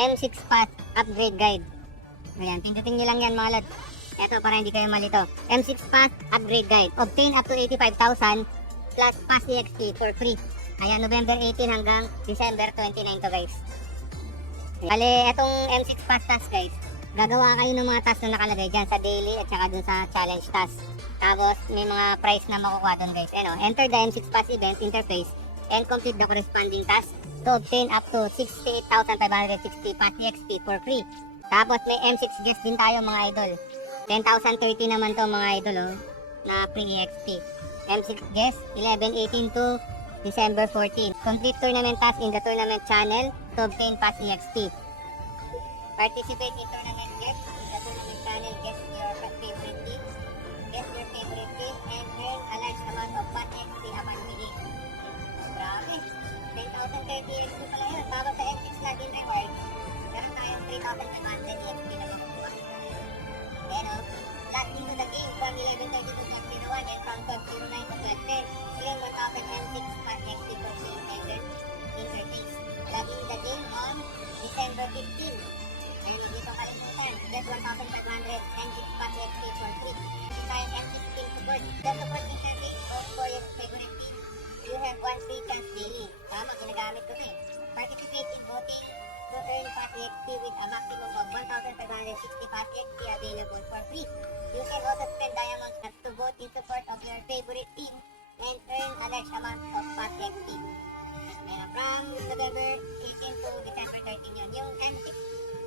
M6 Pass Upgrade Guide. Ayan, pindutin nyo lang yan mga lods. Eto para hindi kayo malito. M6 Pass Upgrade Guide. Obtain up to 85,000 plus Pass EXP for free. Ayan, November 18 hanggang December 29 to guys. Bale, etong M6 Pass task guys, gagawa kayo ng mga task na nakalagay dyan sa daily at saka dun sa challenge task. Tapos may mga prize na makukuha dun guys. Ano, enter the M6 Pass event interface and complete the corresponding task to obtain up to 68,560 Pass EXP for free. Tapos may M6 guest din tayo mga idol. 10,030 naman to mga idol oh, na free EXP. M6 guest 11-18 to December 14. Complete tournament task in the tournament channel to obtain Pass EXP. Participate in tournament guest in the tournament channel, guess your favorite team, and earn a large amount of Pass EXP upon winning. Grabe! 10,030 EXP pala yun. Bawat sa M6 login reward, meron tayong 3,500 EXP na makukuha. Then last into the game from 11:30 to 12:01 and from 12:09 to 12:10. Claim 1,000 M6 Pass EXP for game interface. Log in the game on December 15. Ayun, hindi ito kalimutan. Get 1,500 M6 Pass EXP for free. Ito tayo M6 team support. The support interface for your favorite team. You have one free chance daily. Tama, ginagamit ko ito eh. Participate in voting to earn Pass EXP with a maximum of 1,560 Pass EXP available for free. You can also spend diamonds to vote in support of your favorite team and earn a large amount of Pass EXP. From November 18 to December 13 yun. Yung M6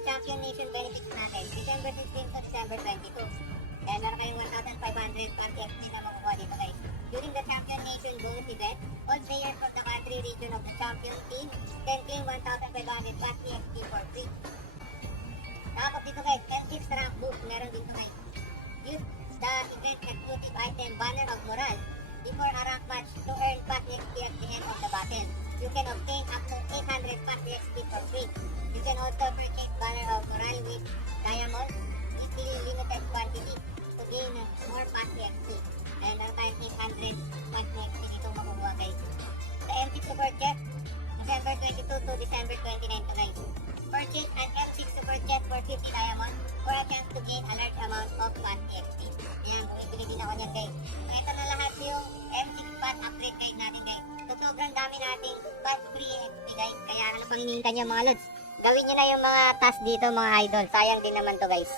Champion Nation benefits natin, December 16 to December 22. Kaya meron kayong 1,500 Pass EXP na makukuha dito guys. During the Champion Nation bonus event, all players from the country region of the champion team can claim 1,500 Pass EXP for free. Tapos dito guys, M6 rank boost, meron dito guys. Use the event exclusive item Banner of Morale before a rank match to earn Pass EXP at the end of the battle. You can obtain up to 800 Pass EXP for free. You can also purchase Banner of Morale with diamonds, weekly limited quantity to gain more Pass EXP. And meron tayong 800 Pass EXP dito makukuha guys. The M6 Super Chest, December 22 to December 29 to guys. Purchase an M6 Super Chest for 50 diamonds for a chance to gain a large amount of Pass EXP. Ayan, bumibili din ako niyan guys. So ito na lahat yung M6 Pass upgrade guide natin guys. So sobrang dami nating Pass free EXP guys. Kaya ano pang hinihintay nyo mga lods? Gawin nyo na yung mga task dito mga idol. Sayang din naman to guys.